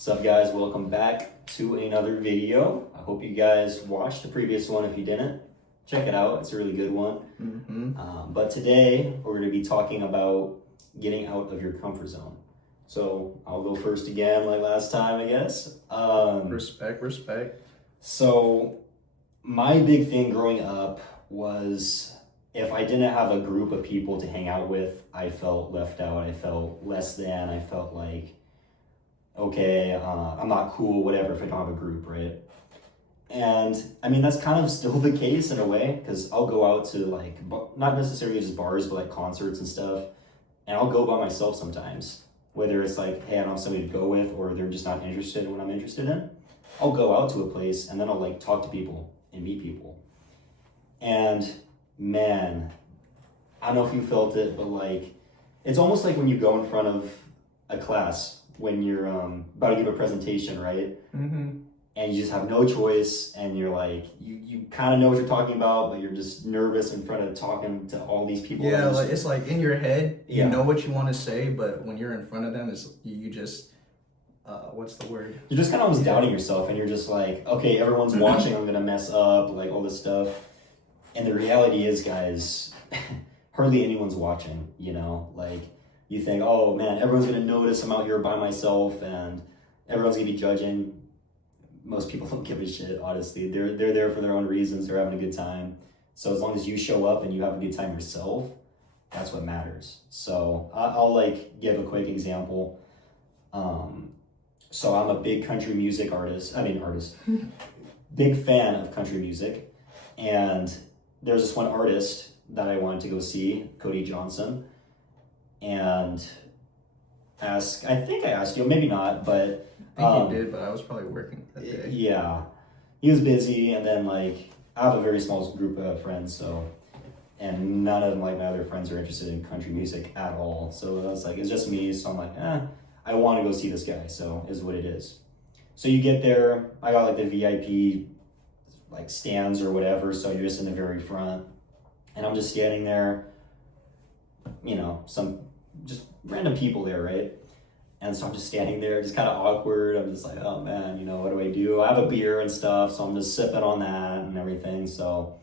What's up, guys? Welcome back to another video. I hope you guys watched the previous one. If you didn't, check it out. It's a really good one. But today we're going to be talking about getting out of your comfort zone. So I'll go first again, like last time, I guess. Respect. So my big thing growing up was if I didn't have a group of people to hang out with, I felt left out. I felt less than. I felt like, okay, I'm not cool, whatever, if I don't have a group, right? And I mean, that's kind of still the case in a way, because I'll go out to like, not necessarily just bars, but like concerts and stuff. And I'll go by myself sometimes, whether it's like, hey, I don't have somebody to go with, or they're just not interested in what I'm interested in. I'll go out to a place and then I'll like talk to people and meet people. And man, I don't know if you felt it, but like, it's almost like when you go in front of a class when you're about to give a presentation, right? Mm-hmm. And you just have no choice, and you're like, you kind of know what you're talking about, but you're just nervous in front of talking to all these people. Yeah, like it's like in your head, you Yeah. know what you want to say, but when you're in front of them, it's you just what's the word? You're just kind of almost doubting yourself, and you're just like, okay, everyone's watching, I'm gonna mess up, like all this stuff. And the reality is, guys, hardly anyone's watching, you know? Like, you think, oh man, everyone's gonna notice I'm out here by myself, and everyone's gonna be judging. Most people don't give a shit, honestly. They're there for their own reasons, they're having a good time. So as long as you show up and you have a good time yourself, that's what matters. So I'll like give a quick example. So I'm a big country music artist, big fan of country music. And there's this one artist that I wanted to go see, Cody Johnson. And I think I asked you, maybe not, but I think you did, but I was probably working that day. Yeah, he was busy, and then like I have a very small group of friends, so, and none of like my other friends are interested in country music at all. So I was like, it's just me. So I'm like, I want to go see this guy. So is what it is. So you get there. I got like the VIP like stands or whatever. So you're just in the very front, and I'm just standing there. You know, some just random people there, right? And so I'm just standing there, just kind of awkward. I'm just like, oh man, you know, what do I do? I have a beer and stuff, so I'm just sipping on that and everything. So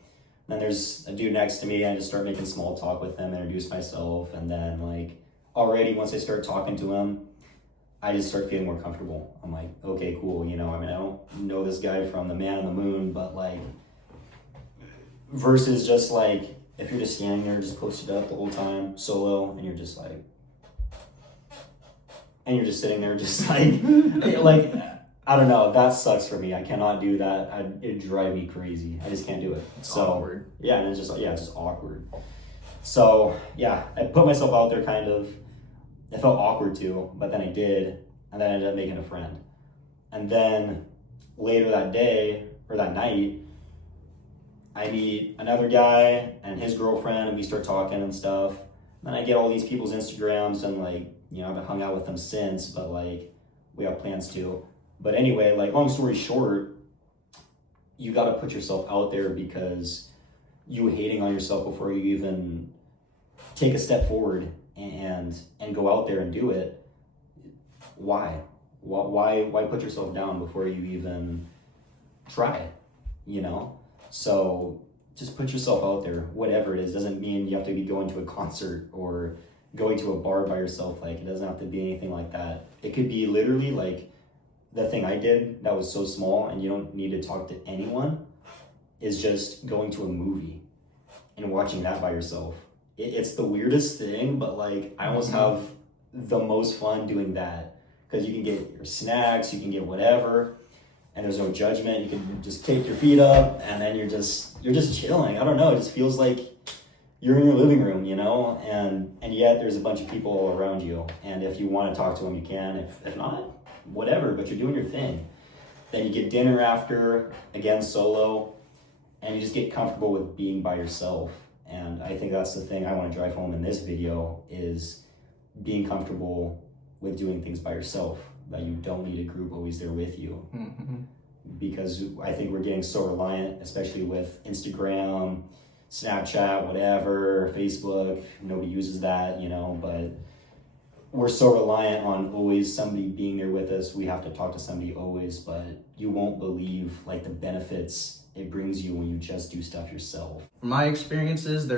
then there's a dude next to me, and I just start making small talk with him, introduce myself, and then like already once I start talking to him, I just start feeling more comfortable. I'm like, okay, cool, you know, I mean, I don't know this guy from the Man on the Moon, but like, versus just like, if you're just standing there, just posted up the whole time, solo, and you're just like, and you're just sitting there just like I don't know, that sucks for me. I cannot do that. It'd drive me crazy. I just can't do it. It's awkward. Yeah, and it's just awkward. So yeah, I put myself out there kind of. It felt awkward too, but then I did, and then I ended up making a friend. And then later that day, or that night, I meet another guy and his girlfriend, and we start talking and stuff. Then I get all these people's Instagrams, and like, you know, I've hung out with them since, but like, we have plans to. But anyway, like, long story short, you got to put yourself out there, because you hating on yourself before you even take a step forward and go out there and do it. Why put yourself down before you even try, you know? So just put yourself out there, whatever it is. Doesn't mean you have to be going to a concert or going to a bar by yourself. Like, it doesn't have to be anything like that. It could be literally like the thing I did that was so small, and you don't need to talk to anyone, is just going to a movie and watching that by yourself. It's the weirdest thing, but like, I almost have the most fun doing that, because you can get your snacks, you can get whatever, and there's no judgment. You can just take your feet up, and then you're just chilling. I don't know, it just feels like you're in your living room, you know, and yet there's a bunch of people all around you, and if you want to talk to them, you can. If not, whatever, but you're doing your thing. Then you get dinner after, again, solo, and you just get comfortable with being by yourself. And I think that's the thing I want to drive home in this video, is being comfortable with doing things by yourself, that you don't need a group always there with you. Mm-hmm. Because I think we're getting so reliant, especially with Instagram, Snapchat, whatever, Facebook. Nobody uses that, you know, but we're so reliant on always somebody being there with us. We have to talk to somebody always, but you won't believe like the benefits it brings you when you just do stuff yourself. From my experiences, they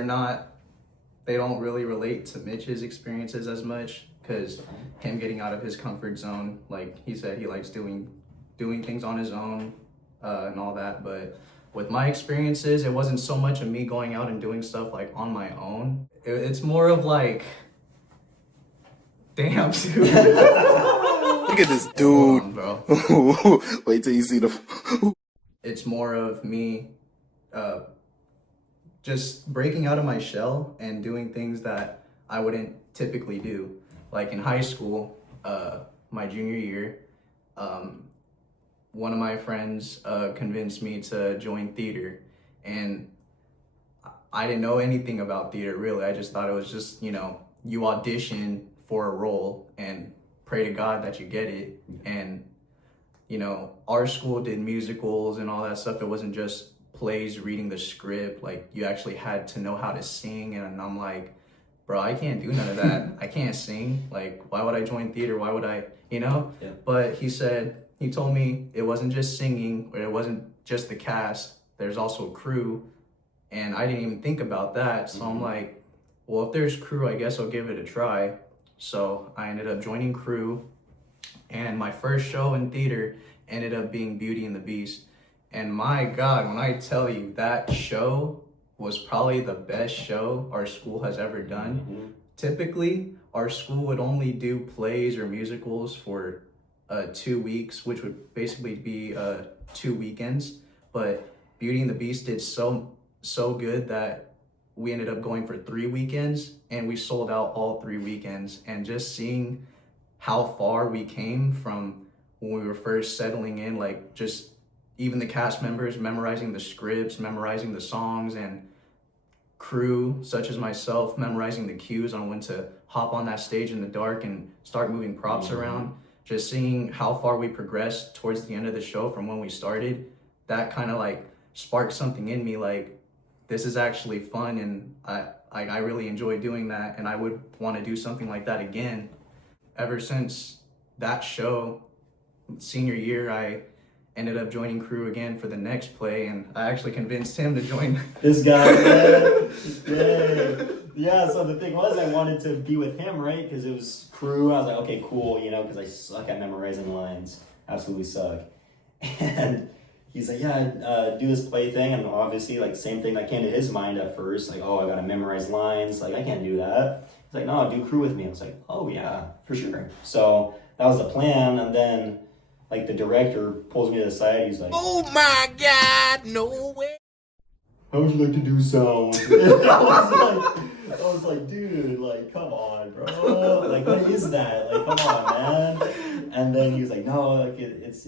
don't really relate to Mitch's experiences as much, because him getting out of his comfort zone, like he said, he likes doing things on his own and all that. But with my experiences, it wasn't so much of me going out and doing stuff like on my own. It's more of like, damn, dude. Look at this dude. Hold on, bro. Wait till you see the. It's more of me just breaking out of my shell and doing things that I wouldn't typically do. Like in high school, my junior year, one of my friends convinced me to join theater, and I didn't know anything about theater really. I just thought it was just, you audition for a role and pray to God that you get it. And our school did musicals and all that stuff. It wasn't just plays, reading the script. Like, you actually had to know how to sing. And I'm like, bro, I can't do none of that. I can't sing. Like, why would I join theater? Why would I, Yeah. But he told me it wasn't just singing, or it wasn't just the cast. There's also crew. And I didn't even think about that. So I'm like, well, if there's crew, I guess I'll give it a try. So I ended up joining crew. And my first show in theater ended up being Beauty and the Beast. And my God, when I tell you, that show was probably the best show our school has ever done. Typically, our school would only do plays or musicals for 2 weeks, which would basically be 2 weekends. But Beauty and the Beast did so good that we ended up going for 3 weekends, and we sold out all 3 weekends. And just seeing how far we came from when we were first settling in, like just even the cast members memorizing the scripts, memorizing the songs, and crew such as myself memorizing the cues on when to hop on that stage in the dark and start moving props around. Just seeing how far we progressed towards the end of the show from when we started, that kind of like sparked something in me, like, this is actually fun, and I really enjoy doing that, and I would want to do something like that again. Ever since that show, senior year, I ended up joining crew again for the next play, and I actually convinced him to join. This guy, yeah. So the thing was, I wanted to be with him, right? Because it was crew. I was like, okay, cool, because I suck at memorizing lines, absolutely suck. And he's like, yeah, do this play thing, and obviously, like, same thing that came to his mind at first, like, oh, I gotta memorize lines, like, I can't do that. He's like, no, do crew with me. I was like, oh yeah, for sure. So that was the plan, and then like the director pulls me to the side. He's like, Oh my God, no way. how would you like to do sound? I was like, dude, like, come on, bro. Like, what is that? Like, come on, man. And then he was like, no, like, it's.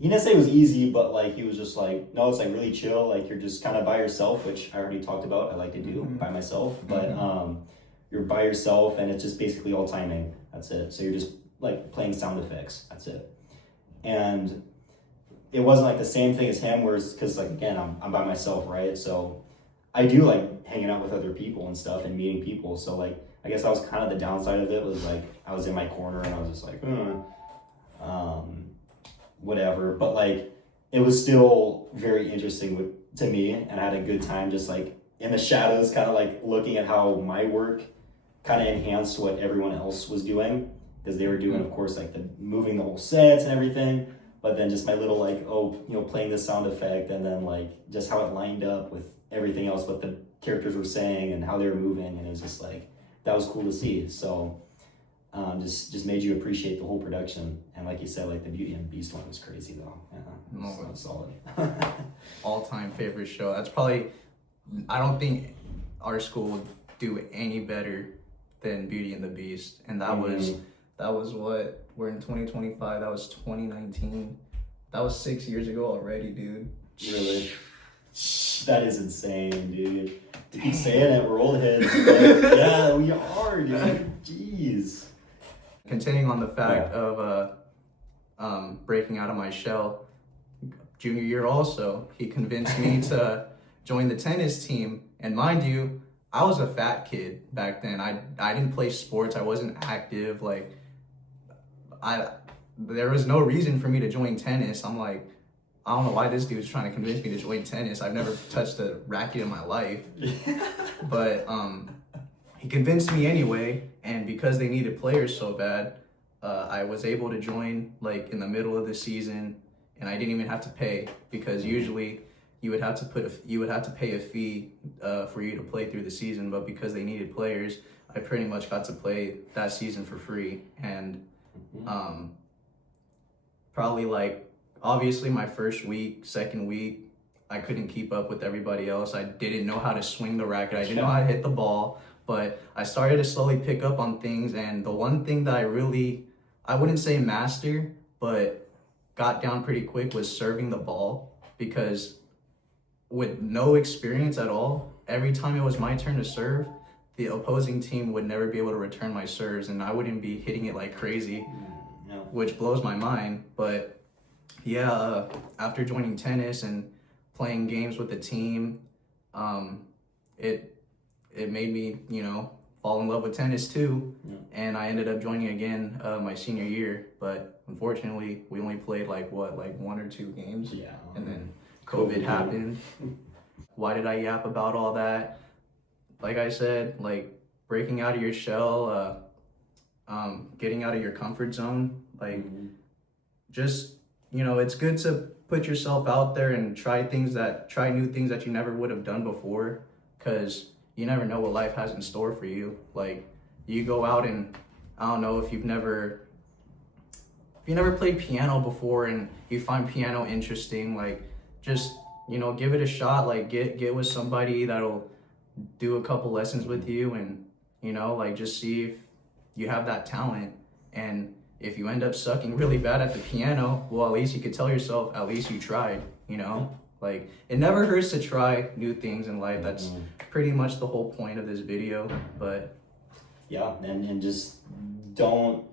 He didn't say it was easy, but like, he was just like, no, it's like really chill. Like, you're just kind of by yourself, which I already talked about. I like to do by myself, but you're by yourself, and it's just basically all timing. That's it. So you're just like playing sound effects. That's it. And it wasn't like the same thing as him, whereas, because like, again, I'm by myself, right? So I do like hanging out with other people and stuff and meeting people. So like, I guess that was kind of the downside of it, was like, I was in my corner and I was just like, whatever. But like, it was still very interesting to me, and I had a good time just like in the shadows, kind of like looking at how my work kind of enhanced what everyone else was doing, because they were doing, of course, like the moving the whole sets and everything, but then just my little like, playing the sound effect, and then like just how it lined up with everything else, what the characters were saying and how they were moving, and it was just like, that was cool to see. So just made you appreciate the whole production. And like you said, like the Beauty and the Beast one was crazy though. Yeah, so solid. All-time favorite show. That's probably, I don't think our school would do any better than Beauty and the Beast. And that was what, we're in 2025, that was 2019. That was 6 years ago already, dude. Really? That is insane, dude. To keep saying it, we're old heads. But yeah, we are, dude. Jeez. Continuing on the fact of breaking out of my shell, junior year also, he convinced me to join the tennis team. And mind you, I was a fat kid back then. I didn't play sports. I wasn't active. Like, there was no reason for me to join tennis. I'm like, I don't know why this dude's trying to convince me to join tennis. I've never touched a racket in my life. But he convinced me anyway, and because they needed players so bad, I was able to join like in the middle of the season, and I didn't even have to pay, because usually you would have to pay a fee for you to play through the season. But because they needed players, I pretty much got to play that season for free. And probably like, obviously my first week, second week, I couldn't keep up with everybody else. I didn't know how to swing the racket. I didn't know how to hit the ball, but I started to slowly pick up on things. And the one thing that I wouldn't say master, but got down pretty quick, was serving the ball. Because with no experience at all, every time it was my turn to serve, the opposing team would never be able to return my serves, and I wouldn't be hitting it like crazy, which blows my mind. But yeah, after joining tennis and playing games with the team, it made me, fall in love with tennis too. And I ended up joining again my senior year, but unfortunately we only played like 1 or 2 games. And then COVID happened. Why did I yap about all that? Like I said, like breaking out of your shell, getting out of your comfort zone, like just, it's good to put yourself out there and try new things that you never would have done before, because you never know what life has in store for you. Like, you go out and, I don't know, if you never played piano before and you find piano interesting, like, just, give it a shot. Like, get with somebody that'll do a couple lessons with you, and, like, just see if you have that talent. And if you end up sucking really bad at the piano, well, at least you could tell yourself, at least you tried, Like, it never hurts to try new things in life. That's pretty much the whole point of this video. But yeah, and just don't,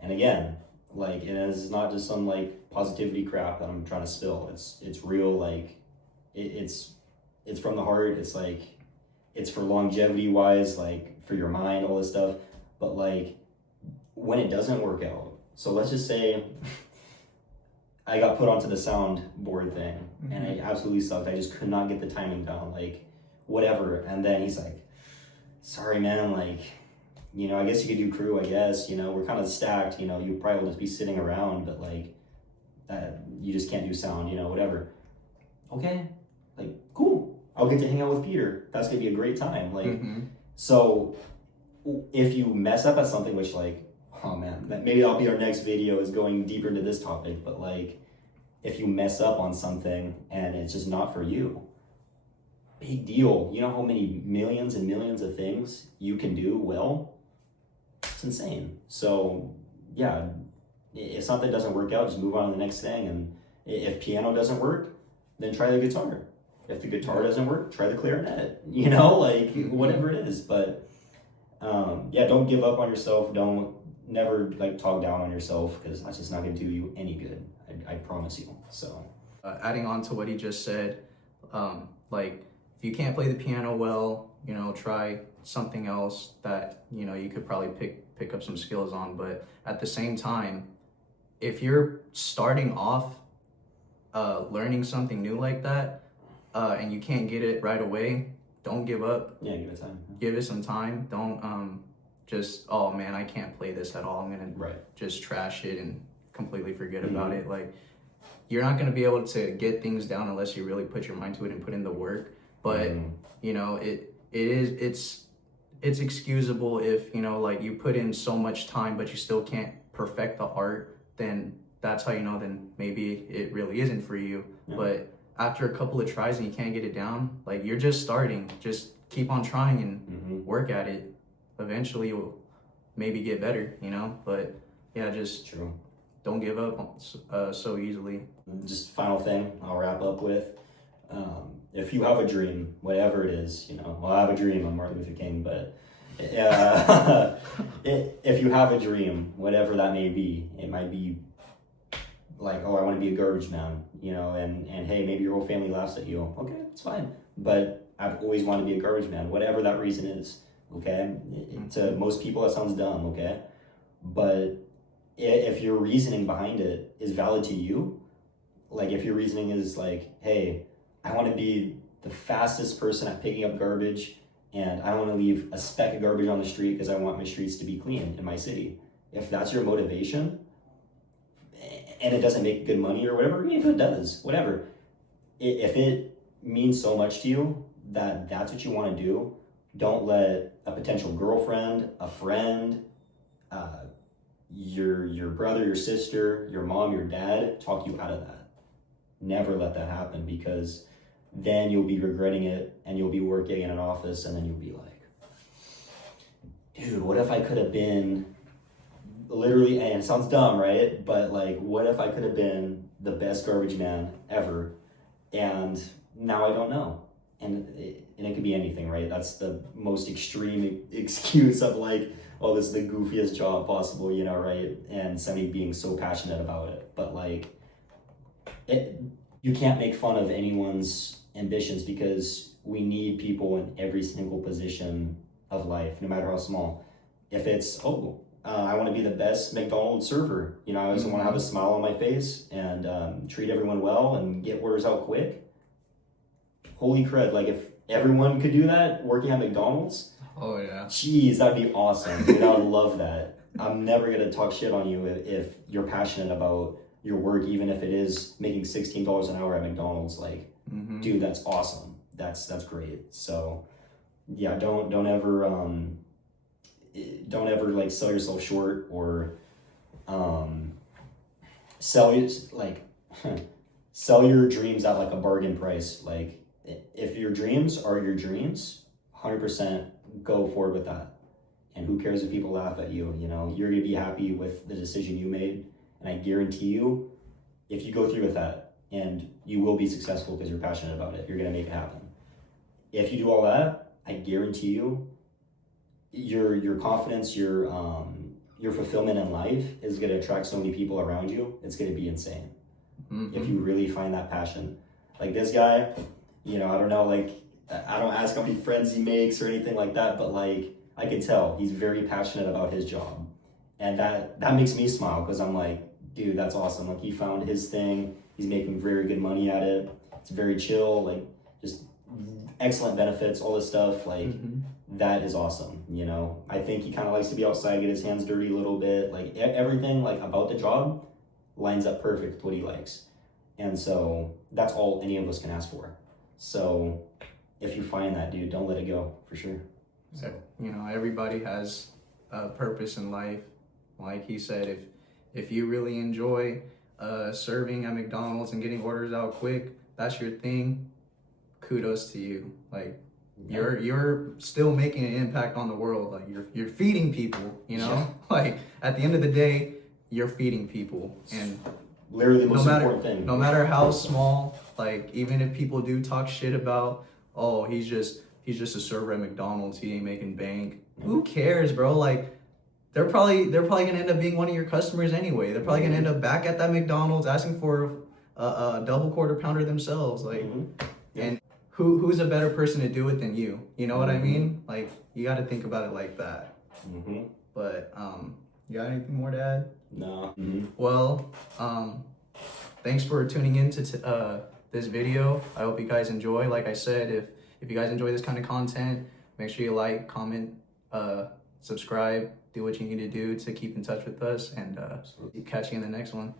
and again, like, and it's not just some like positivity crap that I'm trying to spill. It's real, like, it's from the heart. It's like, it's for longevity wise, like for your mind, all this stuff. But like, when it doesn't work out, so let's just say I got put onto the soundboard thing, and it absolutely sucked. I just could not get the timing down, like, whatever. And then he's like, sorry, man, like, I guess you could do crew, I guess, we're kind of stacked, you probably will just be sitting around, but like, you just can't do sound, whatever. Okay, like, cool. I'll get to hang out with Peter. That's gonna be a great time. Like, so if you mess up at something, which, like, oh man, maybe that'll be our next video, is going deeper into this topic, but like, if you mess up on something and it's just not for you, big deal. You know how many millions and millions of things you can do well? It's insane. So yeah, if something doesn't work out, just move on to the next thing. And if piano doesn't work, then try the guitar. If the guitar doesn't work, try the clarinet, like whatever it is. But yeah, don't give up on yourself. Never like talk down on yourself, because that's just not going to do you any good. I promise you. So adding on to what he just said, like, if you can't play the piano well, try something else that you could probably pick up some skills on. But at the same time, if you're starting off learning something new like that, and you can't get it right away, don't give up. Yeah, give it time. Give it some time. Don't just, oh man, I can't play this at all, I'm gonna just trash it and completely forget about it. Like, you're not gonna be able to get things down unless you really put your mind to it and put in the work. But it's excusable if like you put in so much time but you still can't perfect the art. Then that's how then maybe it really isn't for you. But after a couple of tries and you can't get it down, like, you're just starting. Just keep on trying and work at it. Eventually you'll maybe get better, but yeah, just don't give up so easily. Just final thing I'll wrap up with, if you have a dream, whatever it is, well, I have a dream, I'm Martin Luther King, but if you have a dream, whatever that may be, it might be like, oh, I want to be a garbage man, and hey, maybe your whole family laughs at you. Okay, it's fine. But I've always wanted to be a garbage man, whatever that reason is. Okay, to most people that sounds dumb. Okay, but if your reasoning behind it is valid to you, like if your reasoning is like, hey, I want to be the fastest person at picking up garbage, and I don't want to leave a speck of garbage on the street because I want my streets to be clean in my city. If that's your motivation, and it doesn't make good money or whatever, even if it does, whatever, if it means so much to you that that's what you want to do, don't let a potential girlfriend, a friend, your brother, your sister, your mom, your dad talk you out of that. Never let that happen, because then you'll be regretting it, and you'll be working in an office, and then you'll be like, dude, what if I could have been literally, and it sounds dumb, right? But like, what if I could have been the best garbage man ever, and now I don't know? And it could be anything, right? That's the most extreme excuse of like, oh, this is the goofiest job possible, you know, right? And somebody being so passionate about it. But like, you can't make fun of anyone's ambitions, because we need people in every single position of life, no matter how small. If it's, I want to be the best McDonald's server, you know, I always want to have a smile on my face and treat everyone well and get orders out quick. Holy crud, like if everyone could do that working at McDonald's, Oh yeah. geez, that'd be awesome. Dude, I would love that. I'm never gonna talk shit on you if you're passionate about your work, even if it is making $16 an hour at McDonald's. Like, dude, that's awesome. That's great. So, yeah, don't ever like sell yourself short, or sell your dreams at like a bargain price. Like, if your dreams are your dreams, 100% go forward with that. And who cares if people laugh at you? You know, you're gonna be happy with the decision you made, and I guarantee you, if you go through with that, and you will be successful because you're passionate about it, you're gonna make it happen. If you do all that, I guarantee you, your confidence, your fulfillment in life is gonna attract so many people around you. It's gonna be insane. If you really find that passion. Like this guy, you know, I don't know, like, I don't ask how many friends he makes or anything like that, but like, I can tell he's very passionate about his job. And that makes me smile, because I'm like, dude, that's awesome. Like, he found his thing. He's making very good money at it. It's very chill, like, just excellent benefits, all this stuff. Like, that is awesome, you know? I think he kind of likes to be outside, get his hands dirty a little bit. Like, everything, like, about the job lines up perfect with what he likes. And so that's all any of us can ask for. So if you find that, dude, don't let it go, for sure. So, you know, everybody has a purpose in life. Like he said, if you really enjoy serving at McDonald's and getting orders out quick, that's your thing, kudos to you. Like, you're still making an impact on the world. Like, you're feeding people, you know? Yeah. Like, at the end of the day, you're feeding people. And literally the most important thing. no matter how small, like, even if people do talk shit about, oh, he's just a server at McDonald's, he ain't making bank. Who cares, bro? Like, they're probably gonna end up being one of your customers anyway. They're probably gonna end up back at that McDonald's asking for a double quarter pounder themselves. Like, and who's a better person to do it than you? You know what I mean? Like, you got to think about it like that. But you got anything more to add? No. Well, thanks for tuning in to this video. I hope you guys enjoy. Like I said, if you guys enjoy this kind of content, make sure you like, comment, subscribe, do what you need to do to keep in touch with us, and catch you in the next one.